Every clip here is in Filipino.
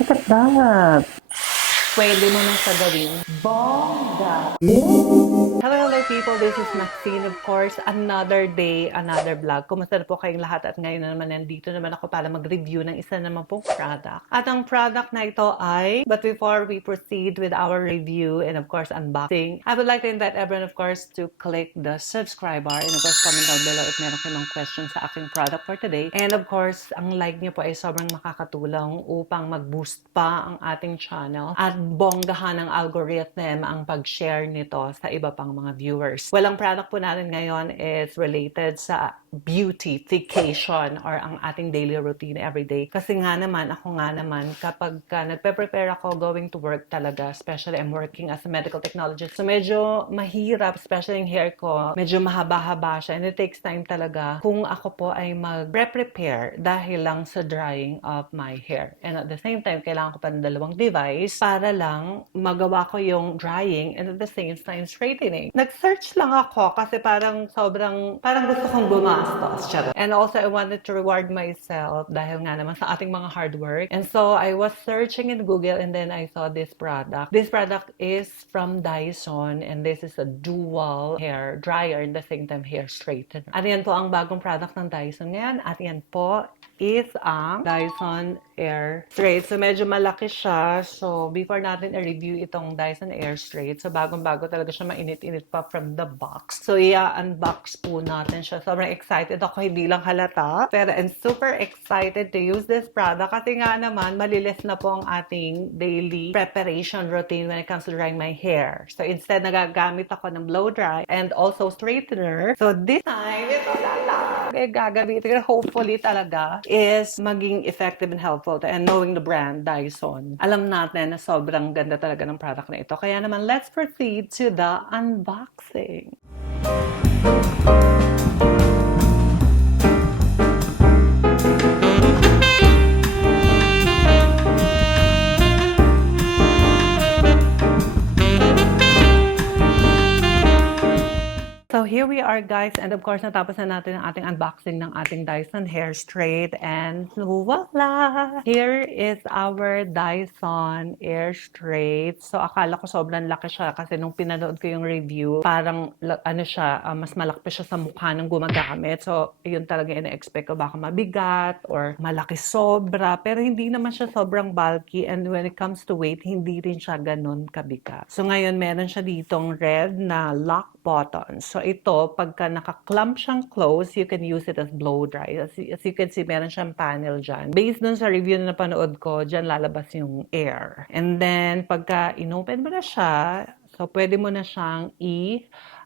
Look at that. Pwede mo nang sagawin. Bongga! Hello people, this is Maxine, of course. Another day, another vlog. Kumusta na po kayong lahat? At ngayon na naman, nandito naman ako para mag-review ng isa naman pong product. At ang product na ito ay, but before we proceed with our review and of course unboxing, I would like to invite everyone, of course, to click the subscribe bar and of course comment down below if meron kayong questions sa aking product for today. And of course, ang like niyo po ay sobrang makakatulong upang mag-boost pa ang ating channel at bonggahan ng algorithm ang pag-share nito sa iba pang mga viewers. Well, ang product po natin ngayon is related sa beautification or ang ating daily routine everyday. Kasi nga naman, ako nga naman, kapag nagpe-prepare ako going to work talaga, especially I'm working as a medical technologist, so medyo mahirap, especially yung hair ko, medyo mahaba-haba siya and it takes time talaga kung ako po ay mag-prepare dahil lang sa drying of my hair. And at the same time, kailangan ko pa ng dalawang device para lang magawa ko yung drying and at the same time straightening. Nag-search lang ako kasi parang gusto kong gumastos. Charot. And also, I wanted to reward myself dahil nga naman sa ating mga hard work. And so, I was searching in Google and then I saw this product. This product is from Dyson and this is a dual hair dryer and the same time hair straightener. At yan po ang bagong product ng Dyson ngayon. At yan po is ang Dyson Air Straight. So, medyo malaki siya. So, before natin i-review itong Dyson Air Straight, so bagong-bago talaga siya, mainit-init pa from the box. So, i-unbox po natin siya. Sobrang excited ako, hindi lang halata. Pero, I'm super excited to use this product kasi nga naman, malilis na po ang ating daily preparation routine when it comes to drying my hair. So, instead, nagagamit ako ng blow dry and also straightener. So, this time, ito na lang. Gagamitin ko, hopefully talaga, is maging effective and helpful. And knowing the brand, Dyson, alam natin na sobrang ganda talaga ng product na ito. Kaya naman, let's proceed to the unboxing. So here we are guys, and of course natapos na natin ang ating unboxing ng ating Dyson Hair Straight and voila! Here is our Dyson Air Straight. So akala ko sobrang laki siya kasi nung pinanood ko yung review, parang ano siya, mas malaki pa siya sa mukha ng gumagamit. So yun talaga ina-expect ko, baka mabigat or malaki sobra, pero hindi naman siya sobrang bulky and when it comes to weight, hindi rin siya ganun kabigat. So ngayon meron siya ditong red na lock button. So ito, pagka naka-clump siyang close, you can use it as blow dry. As you can see, meron siyang panel dyan. Based dun sa review na napanood ko, dyan lalabas yung air. And then, pagka inopen mo na siya, so pwede mo na siyang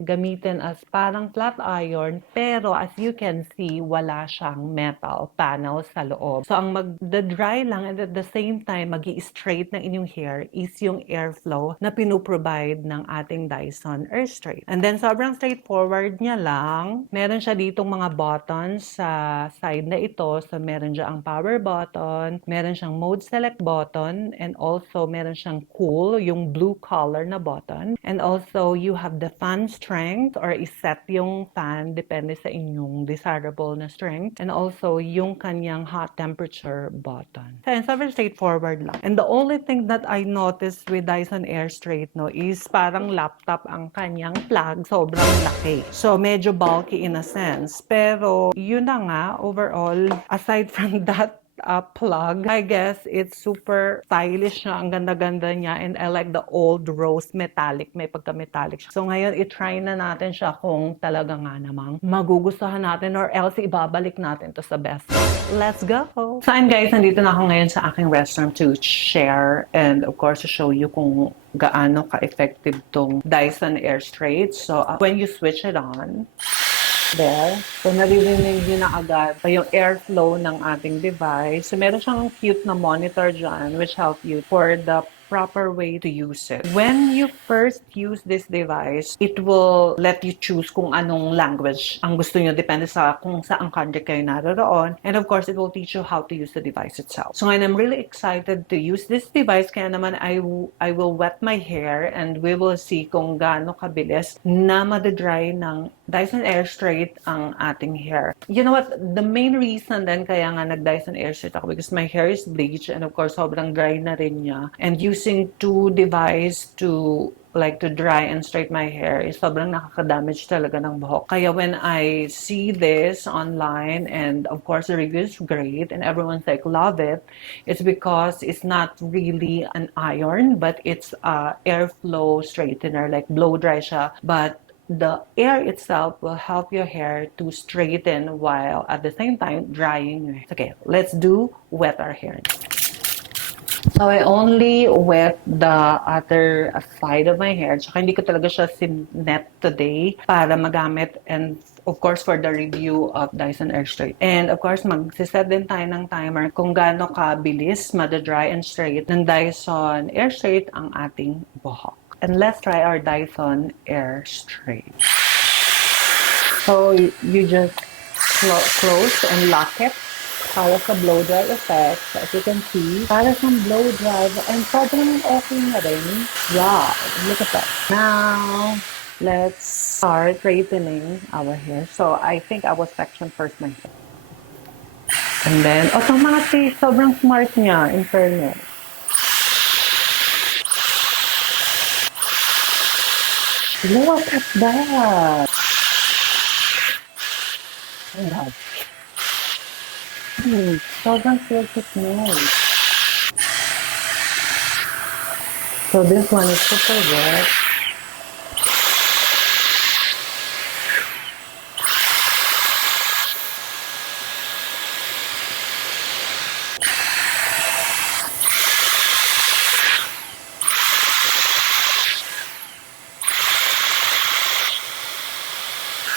gamitin as parang flat iron, pero as you can see, wala siyang metal panel sa loob. So, ang mag-dry lang and at the same time, mag-i-straight ng inyong hair is yung airflow na pinuprovide ng ating Dyson Air Straight. And then, sobrang straightforward niya lang. Meron siya ditong mga buttons sa side na ito. So, meron siya ang power button, meron siyang mode select button, and also meron siyang cool, yung blue color na button. And also, you have the fan strength or iset yung fan depende sa inyong desirable na strength. And also, yung kanyang hot temperature button. So, sobrang straightforward lang. And the only thing that I noticed with Dyson Air Straight, no, is parang laptop ang kanyang plug. Sobrang laki. So, medyo bulky in a sense. Pero, yun na nga, overall, aside from that, plug. I guess it's super stylish siya. Ang ganda-ganda niya. And I like the old rose metallic. May pagka-metallic siya. So ngayon, i-try na natin siya kung talaga nga namang magugustuhan natin or else ibabalik natin to sa best. Let's go! So I'm guys, nandito na ako ngayon sa aking restroom to share and of course to show you kung gaano ka-effective tong Dyson Air Straight. So when you switch it on, there. So, naririnig nyo na agad yung airflow ng ating device. So, meron siyang cute na monitor dyan which help you for the proper way to use it. When you first use this device, it will let you choose kung anong language ang gusto nyo, depende sa kung saan country kayo naroon. And of course, it will teach you how to use the device itself. So ngayon, I'm really excited to use this device, kaya naman I will wet my hair and we will see kung gaano kabilis na madadry ng Dyson Airstrait ang ating hair. You know what? The main reason then kaya nga nag-Dyson Airstrait ako because my hair is bleached and of course sobrang dry na rin niya. And using two device to dry and straight my hair is sobrang nakaka-damage talaga ng buhok. Kaya when I see this online and of course the review is great and everyone's like love it, it's because it's not really an iron but it's a airflow straightener, like blow dry siya, but the air itself will help your hair to straighten while at the same time drying your hair. Okay, let's wet our hair. So I only wet the other side of my hair. Tsaka hindi ko talaga siya sinet today para magamit and of course for the review of Dyson Airstrait. And of course magsiset din tayo ng timer kung gaano kabilis madadry and straight ng Dyson Airstrait ang ating buhok. And let's try our Dyson Airstrait. So you just close and lock it para sa blow dry effect. So as you can see, para sa blow dry and sobrang okay na rin. Yeah, look at that. Now, let's start straightening our hair. So I think I will section first my hair. And then automatic, sobrang smart niya in fairness. Look at that! Oh my God. Sobrang silky smooth. So this one is super wet.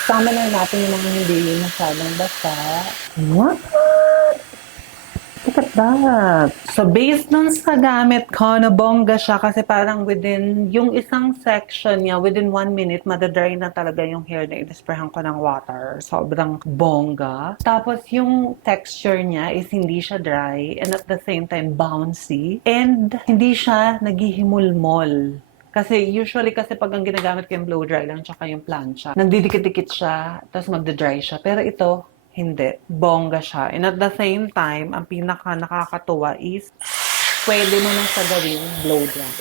Tama na natin yung mga hindi masyadong basa. What? Look at that! So, based dun sa gamit ko, nabongga siya kasi parang within yung isang section niya, within 1 minute, madadry na talaga yung hair na inisprayan ko ng water. Sobrang bongga. Tapos, yung texture niya is hindi siya dry and at the same time bouncy. And hindi siya naghihimulmol. Kasi usually kasi pag ang ginagamit ko yung blow dry lang tsaka yung plancha, nagdidikit-dikit siya, tapos magda-dry siya. Pero ito, hindi. Bongga siya. And at the same time, ang pinaka nakakatuwa is pwede mo nang sa gawing blow dry.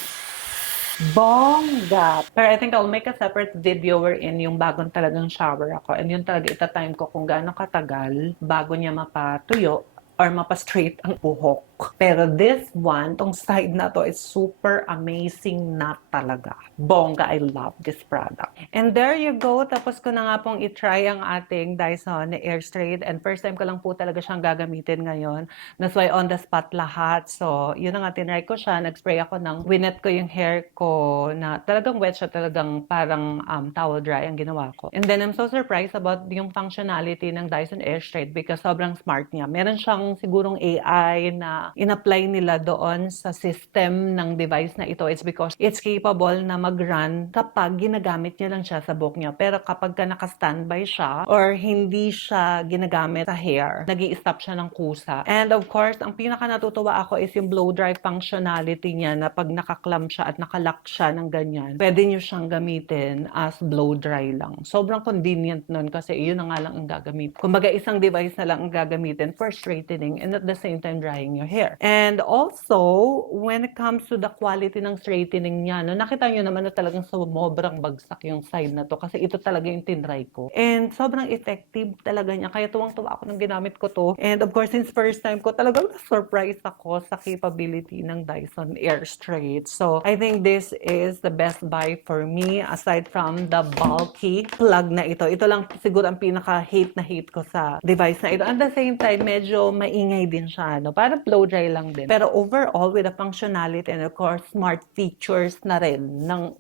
Bongga! Pero I think I'll make a separate video wherein yung bagong talagang shower ako. And yun talaga ita-time ko kung gaano katagal bago niya mapatuyo or mapa-straight ang buhok. Pero this one, tong side na to, is super amazing na talaga. Bongga, I love this product. And there you go. Tapos ko na nga pong itry ang ating Dyson Airstrait. And first time ko lang po talaga siyang gagamitin ngayon. That's why on the spot lahat. So, yun na nga, tinry ko siya. Nag-spray ako ng winet ko yung hair ko na talagang wet siya, talagang parang towel dry ang ginawa ko. And then I'm so surprised about yung functionality ng Dyson Airstrait because sobrang smart niya. Meron siyang sigurong AI na in-apply nila doon sa system ng device na ito. It's because it's capable na mag-run kapag ginagamit niya lang siya sa buhok niya. Pero kapag ka naka-standby siya or hindi siya ginagamit sa hair, nag-i-stop siya ng kusa. And of course, ang pinaka natutuwa ako is yung blow dry functionality niya na pag naka-clamp siya at naka-lock siya ng ganyan, pwede niyo siyang gamitin as blow dry lang. Sobrang convenient nun kasi yun na nga lang ang gagamit. Kumbaga isang device na lang ang gagamitin for straightening and at the same time drying your hair. And also, when it comes to the quality ng straightening niya, no, nakita nyo naman na talagang sobrang bagsak yung side na to kasi ito talaga yung tinry ko. And sobrang effective talaga niya. Kaya tuwang-tuwa ako nung ginamit ko to. And of course, since first time ko, talagang surprise ako sa capability ng Dyson Airstrait. So, I think this is the best buy for me aside from the bulky plug na ito. Ito lang siguro ang pinaka-hate na hate ko sa device na ito. At the same time, medyo maingay din siya. No? Para blow dry lang din. Pero overall, with the functionality and of course, smart features na rin ng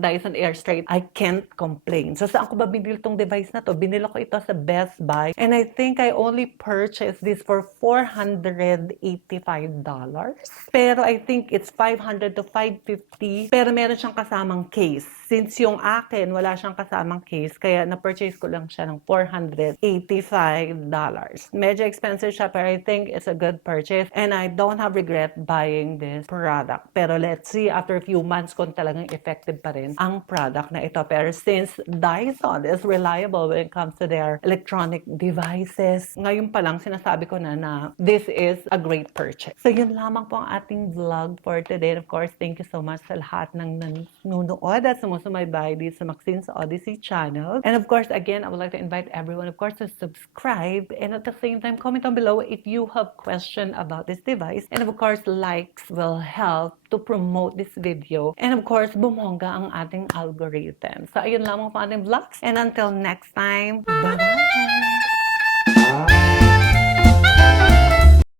Dyson Airstrait, I can't complain. So saan ko ba binili tong device na to? Binili ko ito sa Best Buy and I think I only purchased this for $485. Pero I think it's $500 to $550. Pero meron siyang kasamang case. Since yung akin, wala siyang kasamang case, kaya na-purchase ko lang siya ng $485. Medyo expensive siya, pero I think it's a good purchase. And I don't have regret buying this product. Pero let's see after a few months kung talagang effective pa rin ang product na ito. Pero since Dyson is reliable when it comes to their electronic devices, ngayon pa lang sinasabi ko na this is a great purchase. So yun lamang po ang ating vlog for today. And of course, thank you so much sa lahat ng nanonood at sumusubaybay dito sa Maxine's Odyssey channel. And of course, again, I would like to invite everyone, of course, to subscribe and at the same time, comment down below if you have question about this device. And of course, likes will help to promote this video. And of course, bumongga ang ating algorithm. So ayun lamang po ating vlogs. And until next time, bye-bye!